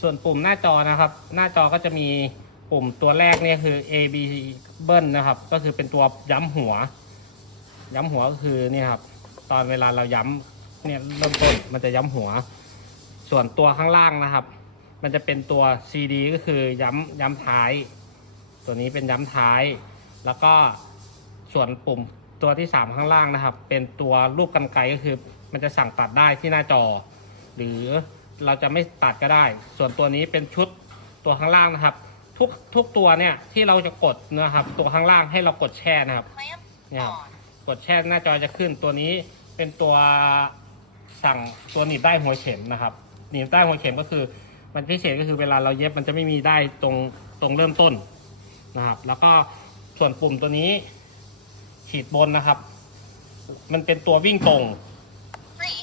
ส่วนปุ่มหน้าจอนะครับ หน้าจอก็จะมีปุ่มตัวแรกเนี่ยคือ A B เบิ้ลนะครับ ก็คือเป็นตัวย้ำหัว ย้ำหัวก็คือเนี่ยครับ ตอนเวลาเราย้ำเนี่ยเริ่มต้นมันจะย้ำหัว ส่วนตัวข้างล่างนะครับ มันจะเป็นตัว CD ก็คือย้ำย้ำท้าย ตัวนี้เป็นย้ำท้าย แล้วก็ส่วนปุ่มตัวที่ 3 ข้างล่างนะครับ เป็นตัวลูกกันไกก็คือ มันจะสั่งตัดได้ที่หน้าจอ หรือ เราจะไม่ตัดก็ได้ ส่วนตัวนี้เป็นชุดตัวข้างล่างนะครับ ทุกทุกตัวเนี่ยที่เราจะกดนะครับ ตัวข้างล่างให้เรากดแช่นะครับ Clamp Yeah. on. กดแช่หน้าจอจะขึ้นตัวนี้เป็นตัวสั่งตัวหนีบได้หัวเข็มนะครับ หนีบได้หัวเข็มก็คือ มันพิเศษก็คือเวลาเราเย็บมันจะไม่มีได้ตรงตรงเริ่มต้นนะครับ แล้วก็ส่วนปุ่มตัวนี้ ฉีดบนนะครับ มันเป็นตัววิ่งตรง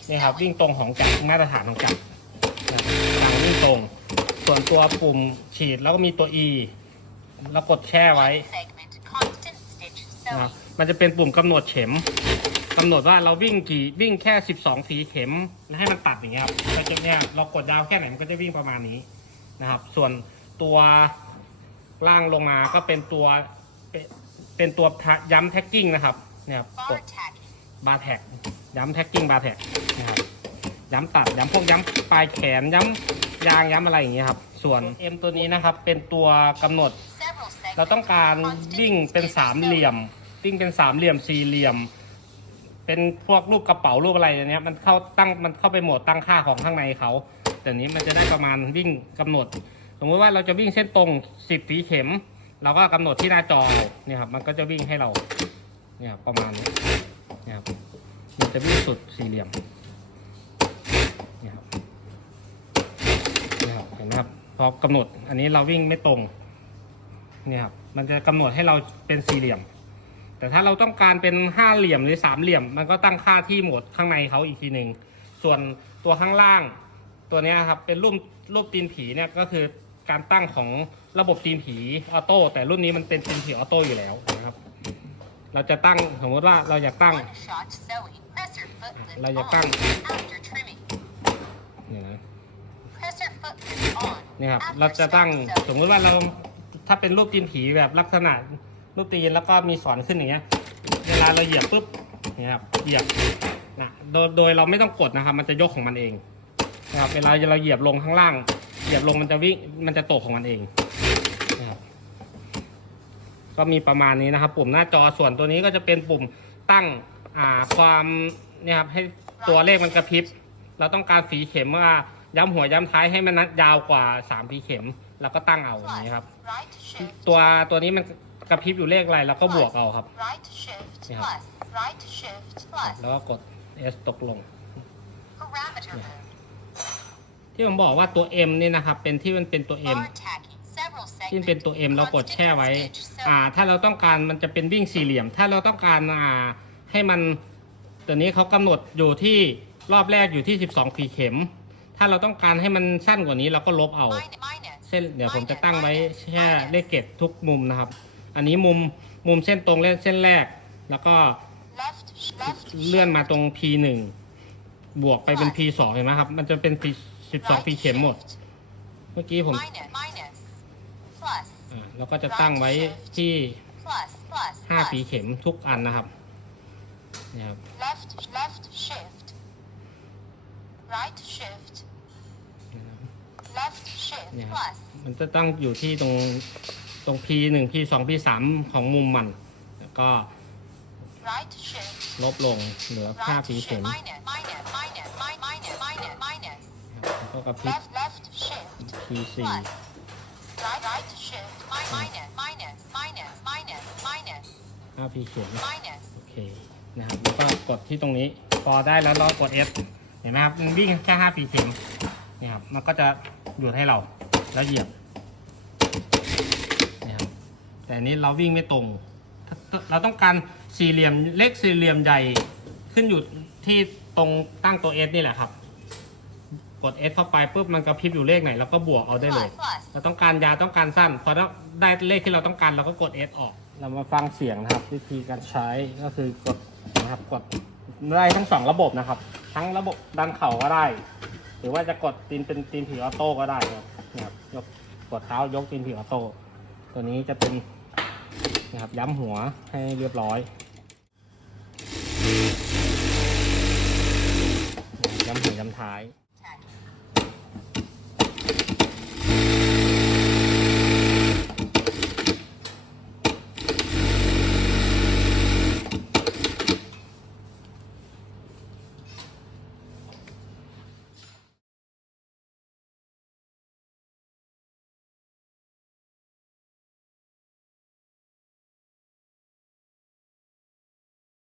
นี่ครับวิ่งตรงของจักรมาตรฐานของจักร นะครับทางวิ่งตรง ส่วนตัวปุ่มฉีดแล้วก็มีตัว E แล้วกดแช่ไว้ One segment. Constant stitch นะครับ sewing. มันจะเป็นปุ่มกำหนดเข็มกำหนดว่าเราวิ่งกี่วิ่งแค่ 12 สีเข็มแล้วให้มันตัดอย่างเงี้ยครับก็จะเนี่ยเรากดยาวแค่ไหนมันก็จะวิ่งประมาณนี้นะครับ ส่วนตัวล่างลงมาก็เป็นตัวเป็นเป็นตัวย้ำแท็กกิ้งนะครับเนี่ยครับก Bar ด tacking. บาร์แท็กย้ำแท็กกิ้งบาร์แท็กนะครับ ย้ำตัดย้ำพวกย้ำปลายแขนย้ำยางย้ำอะไรอย่างเงี้ยครับ ส่วน M ตัวนี้นะครับ เป็นตัวกำหนด เราต้องการวิ่งเป็นสามเหลี่ยม วิ่งเป็นสามเหลี่ยมสี่เหลี่ยม เป็นพวกรูปกระเป๋ารูปอะไรอย่างเนี้ยมันเข้าตั้งมันเข้าไปโหมดตั้งค่าของข้างในเขาแต่นี้มันจะได้ประมาณวิ่งกำหนด สมมติว่าเราจะวิ่งเส้นตรงสิบสีเข็มเราก็กำหนดที่หน้าจอเนี่ยครับมันก็จะวิ่งให้เราเนี่ยประมาณนี้เนี่ยครับมันจะวิ่งสุดสี่เหลี่ยม นี่ยครับเนี่ยครับเห็นไหมครับพอกำหนดอันนี้เราวิ่งไม่ตรงเนี่ยครับมันจะกำหนดให้เราเป็นสี่เหลี่ยม แต่ถ้าเราต้องการเป็นห้าเหลี่ยมหรือสามเหลี่ยม มันก็ตั้งค่าที่โหมดข้างในเขาอีกทีหนึ่งส่วนตัวข้างล่างตัวเนี้ยครับเป็นรูปรูปตีนผีเนี่ยก็คือการตั้งของระบบตีนผีออโต้แต่รุ่นนี้มันเป็นตีนผีออโต้อยู่แล้วนะครับ เราจะตั้งสมมติว่าเราอยากตั้ง One shot sewing. Press your foot lift Là giật on tăng. after trimming. เนี่ยนะ Press your foot lift on เนี่ยครับ after เราจะตั้ง start สม sewing. มติว่าเราถ้าเป็นรูปตีนผีแบบลักษณะรูปตีนแล้วก็มีสอนขึ้นอย่างเงี้ย เวลาเราเหยียบปุ๊บเนี่ยครับเหยียบนะโดยโดยเราไม่ต้องกดนะครับ มันจะยกของมันเองนะครับเวลาเราเหยียบลงข้างล่าง เหยียบลงมันจะวิ่งมันจะตกของมันเองนะครับก็มีประมาณนี้นะครับ ปุ่มหน้าจอส่วนตัวนี้ก็จะเป็นปุ่มตั้งอ่าความเนี่ยครับให้ตัวเลขมันกระพริบ เราต้องการสีเข็มว่า ย้ำหัวย้ำท้ายให้มันนัดยาวกว่า3สีเข็มเราก็ตั้งเอาอย่างนี้ครับ Plus, right shift. ตัวตัวนี้มันกระพริบอยู่เลขอะไรเราก็บวกเอาครับ Right shift Yeah. plus. Right shift plus. แล้วก็กด S ตกลง Parameter Yeah. mode. ที่ผมบอกว่าตัว M นี่นะครับ เป็นที่มันเป็นตัว M Bar tacking. Several ที่มันเป็น segments. ตัว M เรากดแช่ไว้ Constant stitch อ่า sewing. ถ้าเราต้องการมันจะเป็นวิ่งสี่เหลี่ยม ถ้าเราต้องการอ่าให้มันตัวนี้เขากำหนดอยู่ที่รอบแรกอยู่ที่ 12ฝีเข็ม ถ้าเราต้องการให้มันสั้นกว่านี้เราก็ลบเอา Minus. Minus. เส้นเดี๋ยวผมจะตั้งไว้แค่เลขเกตทุกมุมนะครับ อันนี้มุมมุมเส้นตรงเล่นเส้นแรก แล้วก็ Left. Left. เลื่อน shift. มาตรง P1 บวกไปเป็น P2 เห็นไหมครับ มันจะเป็น P 12 P เข็มหมด เมื่อกี้ผม Minus. Minus. Plus. อ่าแล้วก็จะตั้งไว้ที่ Plus. Plus. 5 plus. ฝีเข็มทุกอันนะครับเนี่ยครับ Left. Left shift. Right shift. นะครับ Left shift. Yeah. Plus. มันจะตั้งอยู่ที่ตรงตรง P1 P2 P3 ของมุมมัน แล้วก็ Right shift. ลบลงเหลือ Right 5ฝีเข็ shift. ม Minus. Minus. Minus. Minus. Minus. Minus. Minus. แล้วก็กระพริบ Left. Left shift. P4 Plus. Right. Right shift. Mi- Minus. Minus. Minus. Minus. Minus. 5 P เข็ม Minus. โอเคนะครับแล้วก็กดที่ตรงนี้ พอได้แล้วเรากด F เห็นไหมครับมันวิ่งแค่5ปีเข็มนี่ครับมันก็จะหยุดให้เราแล้วเหยียบนี่ครับแต่อันนี้เราวิ่งไม่ตรงถ้าเราต้องการสี่เหลี่ยมเล็กสี่เหลี่ยมใหญ่ขึ้นอยู่ที่ตรงตั้งตัว S นี่แหละครับ กด S เข้าไปปุ๊บมันกระพริบอยู่เลขไหนเราก็บวกเอาได้เลย Plus. Plus. เราต้องการยาวต้องการสั้นพอได้เลขที่เราต้องการเราก็กด S ออก เรามาฟังเสียงนะครับ วิธีการใช้ก็คือกดนะครับกด ได้ทั้งสองระบบนะครับ ทั้งระบบดันเข่าก็ได้ หรือว่าจะกดตีนเป็นตีนผีออโต้ก็ได้ครับนะครับยกกดเท้ายกตีนผีออโต้ตัวนี้จะเป็นนะครับย้ำหัวให้เรียบร้อยย้ำหัวย้ำท้าย